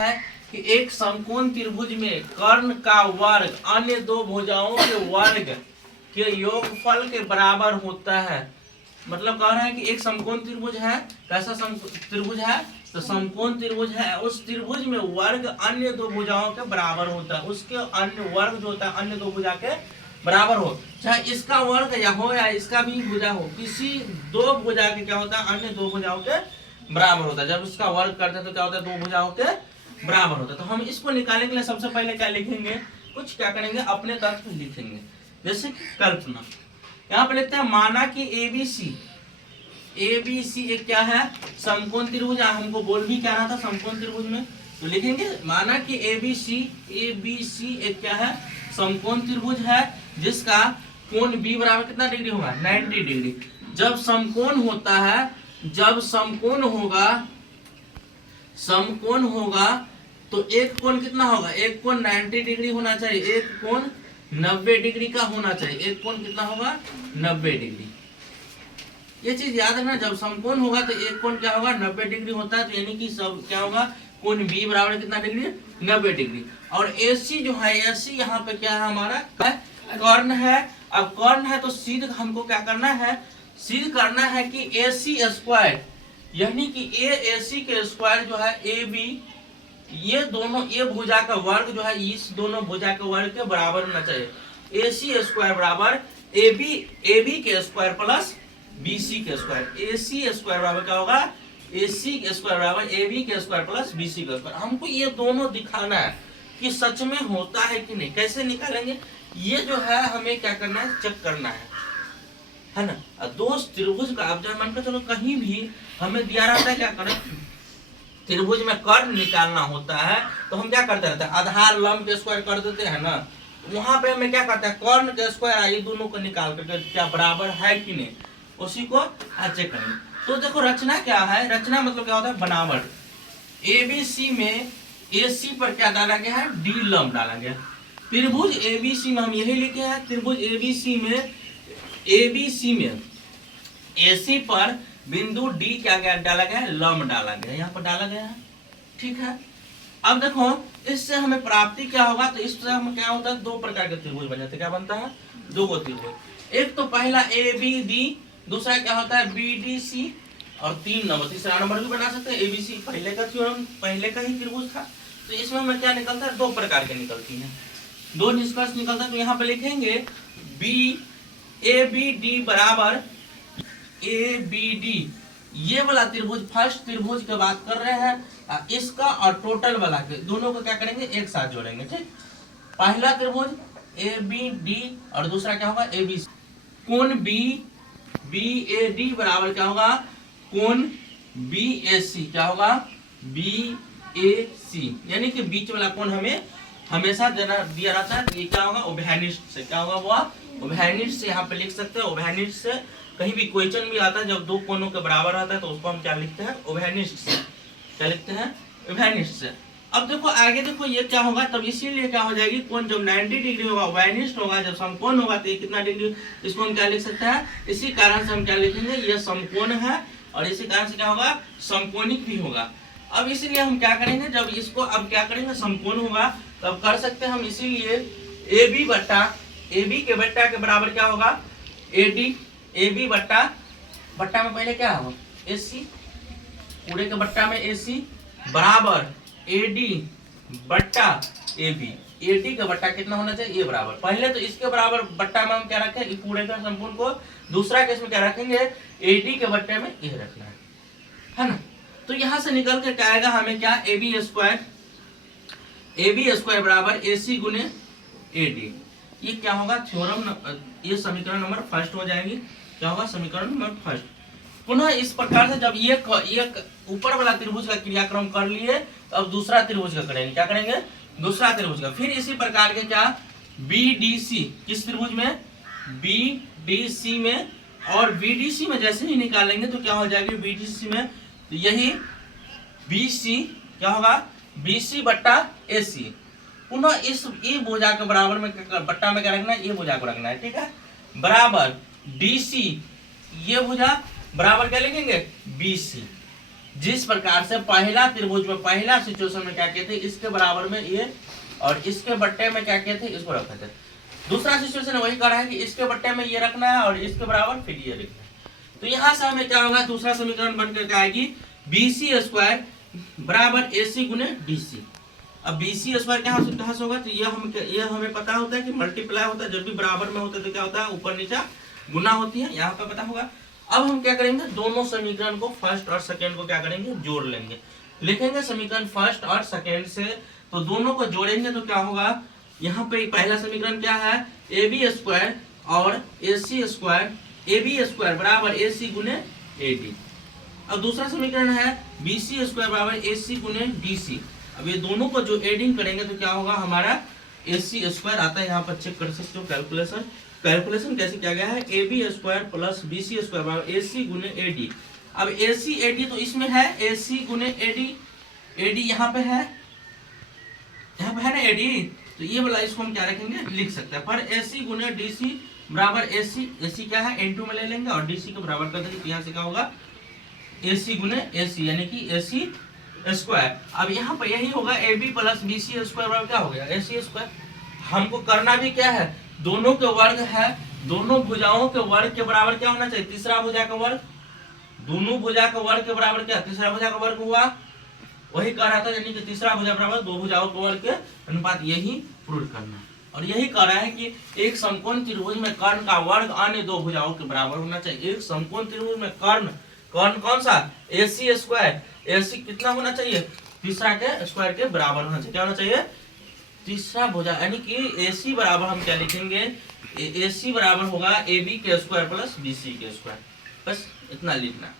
है कि एक समकोण त्रिभुज में कर्ण का वर्ग अन्य दो भुजाओं के वर्ग के योगफल के बराबर होता है। मतलब कह रहा है कि एक समकोण त्रिभुज है। कैसा त्रिभुज है? तो समकोण त्रिभुज है। उस त्रिभुज में वर्ग अन्य दो भुजाओं के बराबर होता है। उसके अन्य वर्ग जो होता है अन्य दो भुजा के बराबर हो, चाहे इसका वर्ग या हो या इसका भी भुजा हो, किसी दो भुजा के क्या होता है? अन्य दो भुजाओं के बराबर होता है। जब इसका वर्ग करते हैं तो क्या होता है? दो भुजाओं के बराबर होता है। तो हम इसको निकालने के लिए सबसे पहले क्या लिखेंगे? कुछ क्या करेंगे? अपने तत्व लिखेंगे। जैसे कल्पना, यहाँ पे लिखते हैं माना कि एबीसी एक क्या है? समकोण त्रिभुज। हमको बोल भी क्या रहा था समकोण त्रिभुज में, तो लिखेंगे माना कि एबीसी एक क्या है? समकोण त्रिभुज है जिसका कोण बी बराबर कितना डिग्री होगा? 90 डिग्री। जब समकोण होता है, जब समकोण होगा तो एक कोण कितना होगा? एक कोण 90 डिग्री होना चाहिए, एक कोण 90 डिग्री का होना चाहिए। एक कोण कितना होगा? 90 डिग्री। ये चीज याद रखना, जब समकोण होगा तो एक कोण क्या होगा? 90 डिग्री होता है। तो यानी कि सब क्या होगा? कोण बी बराबर कितना डिग्री? 90 डिग्री। और एसी जो है, एसी यहाँ पे क्या है? हमारा कर्ण है। अब कर्ण है तो सिद्ध हमको क्या करना है? सिद्ध करना है कि AC स्क्वायर, यानी कि AC के स्क्वायर जो है AB, ये दोनों ये भुजा का वर्ग जो है इस दोनों भुजा के वर्ग के बराबर होना चाहिए। AC स्क्वायर बराबर AB के स्क्वायर प्लस BC के स्क्वायर। AC स्क्वायर बराबर क्या होगा? AC के स्क्वायर बराबर AB के स्क्वायर प्लस BC के स्क्वायर। हमको ये दोनों दिखाना है कि सच में होता है कि नहीं। कैसे निकालेंगे? ये जो है हमें क्या करना है? चेक करना है ना। दोस्त त्रिभुज का अब जब मन कर चलो कहीं भी हमें दिया रहता है क्या करें? त्रिभुज में कर्ण निकालना होता है तो हम क्या करते रहते हैं? आधार लंब के स्क्वायर कर देते हैं ना। वहां पे हमें क्या करते हैं? कर्ण के स्क्वायर ये दोनों को निकाल करके क्या बराबर है कि नहीं, उसी को चेक करेंगे। तो देखो रचना क्या है? रचना मतलब क्या होता है? बनावट। एबीसी में AC पर क्या डाला गया है? D लंब डाला गया। त्रिभुज ABC में हम यही लिखे हैं, त्रिभुज ABC में AC पर बिंदु D क्या गया? डाला गया है? लंब डाला गया, यहाँ पर डाला गया है। ठीक है। अब देखो इससे हमें प्राप्ति क्या होगा? तो इससे हम क्या होता है? दो प्रकार के त्रिभुज बन जाते। क्या बनता है? दो गो त्रिभुज। एक तो पहला ABD, दूसरा क्या होता है? BDC, और तीसरा नंबर भी बना सकते हैं ABC। पहले का ही त्रिभुज था। तो इसमें हमें क्या निकलता है? दो प्रकार के निकलती हैं, दो निष्कर्ष निकलता है। तो यहाँ पे लिखेंगे ABD बराबर ABD, ये वाला त्रिभुज फर्स्ट त्रिभुज की बात कर रहे हैं। इसका और टोटल वाला के दोनों को क्या करेंगे? एक साथ जोड़ेंगे। ठीक, पहला त्रिभुज ABD और दूसरा क्या होगा? ABC। कोण BAD बराबर क्या होगा? कोण BAC क्या होगा? BAC, यानी कि बीच वाला कोण हमें हमेशा दिया रहता है। ये क्या होगा? उभयनिष्ठ से क्या होगा? वो उभयनिष्ठ से यहाँ पे लिख सकते हैं। उभयनिष्ठ से कहीं भी क्वेश्चन भी आता है जब दो कोणों के बराबर आता है तो उसको हम क्या लिखते हैं? उभयनिष्ठ से। क्या लिखते हैं? उभयनिष्ठ से। अब देखो आगे देखो ये क्या होगा? तब इसीलिए क्या हो जाएगी? कोण जब 90 डिग्री होगा उभयनिष्ठ होगा, जब समकोण होगा तो ये कितना डिग्री? इसको हम क्या लिख सकते हैं? इसी कारण से हम क्या लिखेंगे? ये समकोण है और इसी कारण से क्या होगा? समकोणिक भी होगा। अब इसीलिए हम क्या करेंगे? जब इसको अब क्या करेंगे? समकोण होगा तब कर सकते हैं हम। इसीलिए AB के बट्टा के बराबर क्या होगा? AD। AB बट्टा में पहले क्या होगा? AC, पूरे के बट्टा में AC बराबर AD बट्टा AB। AD का बट्टा कितना होना चाहिए? ये बराबर। पहले तो इसके बराबर बट्टा में हम क्या रखें? पूरे का संपूर्ण को। दूसरा केस में क्या रखेंगे? AD के बट्टे में ये रखना है ना। तो यहां से निकल कर क्या आएगा? हमें क्या? AB स्क्वायर बराबर AC गुने AD। ये क्या होगा? थ्योरम, ये समीकरण नंबर फर्स्ट हो जाएगी। क्या होगा? समीकरण नंबर फर्स्ट। पुनः इस प्रकार से जब ये ऊपर वाला त्रिभुज का क्रियाक्रम कर लिए तो अब दूसरा त्रिभुज का करेंगे। क्या करेंगे? दूसरा त्रिभुज का। फिर इसी प्रकार के क्या? BDC, किस त्रिभुज में? BDC में। और BDC में जैसे ही निकालेंगे तो क्या हो जाएगी? BDC में तो यही BC क्या होगा? BC बट्टा AC। पुनः इस ये भुजा के बराबर में बट्टा में क्या रखना है? ये भुजा को रखना है। ठीक है, बराबर DC, ये भुजा बराबर क्या लिखेंगे? BC। जिस प्रकार से पहला त्रिभुज में पहला सिचुएशन में क्या कहते हैं, इसके बराबर में ये और इसके बट्टे में क्या कहते हैं, इसको रखते थे। दूसरा सिचुएशन वही कर रहा है कि इसके बट्टे में ये रखना है और इसके बराबर फिर ये रखना है। तो यहाँ से हमें क्या होगा, दूसरा समीकरण बनकर के आएगी BC स्क्वायर बराबर AC गुने DC। अब BC स्क्वायर कहाँ से होगा, तो ये हमें पता होता है कि मल्टीप्लाई होता है, जब भी बराबर में होता है तो क्या होता है, ऊपर नीचा गुना होती है, यहाँ पे पता होगा। अब हम क्या करेंगे, दोनों समीकरण को फर्स्ट और सेकेंड को क्या करेंगे, जोड़ लेंगे। लिखेंगे समीकरण फर्स्ट और सेकेंड से, तो दोनों को जोड़ेंगे तो क्या होगा, यहाँ पे पहला समीकरण क्या है, AB स्क्वायर और AC स्क्वायर, AB स्क्वायर बराबर AC गुने AD। अब दूसरा समीकरण है BC स्क्वायर बराबर AC गुने DC। अब ये दोनों को जो एडिंग करेंगे तो क्या होगा, हमारा AC स्क्वायर आता है, यहाँ पर चेक कर सकते हो कैलकुलेशन कैसे किया गया है, AB square plus BC square बराबर AC गुने AD। अब AC AD तो इसमें है AC गुने AD यहाँ पे है ना AD, तो ये वाला इसको हम क्या रखेंगे, लिख सकते हैं, पर AC गुने DC बराबर AC क्या है, N2 में ले लेंगे और DC के बराबर कर देंगे, तो यहाँ से क्या होगा AC गुने AC यानी कि AC स्क्वायर। अब यहाँ पर यही होगा AB प्लस BC स्क्वायर बराबर क्या हो गया, AC स्क्वायर। हमको करना भी क्या है, दोनों के वर्ग है, दोनों भुजाओं के वर्ग के बराबर क्या होना चाहिए, तीसरा भुजा का वर्ग, दोनों भुजा के वर्ग के बराबर क्या, तीसरा भुजा का वर्ग हुआ, वही कह रहा था, यानी कि तीसरा भुजा बराबर दो भुजाओं के वर्ग के अनुपात, यही प्रूव करना। और यही कह रहा है कि एक समकोण त्रिभुज में कर्ण का वर्ग अन्य दो भुजाओं के बराबर होना चाहिए। एक समकोण त्रिभुज में कर्ण कौन सा, AC स्क्वायर, AC कितना होना चाहिए, तीसरा के स्क्वायर के बराबर होना चाहिए, क्या होना चाहिए, तीसरा भुजा, यानी कि AC बराबर हम क्या लिखेंगे, AC बराबर होगा AB के स्क्वायर प्लस BC के स्क्वायर, बस इतना लिखना।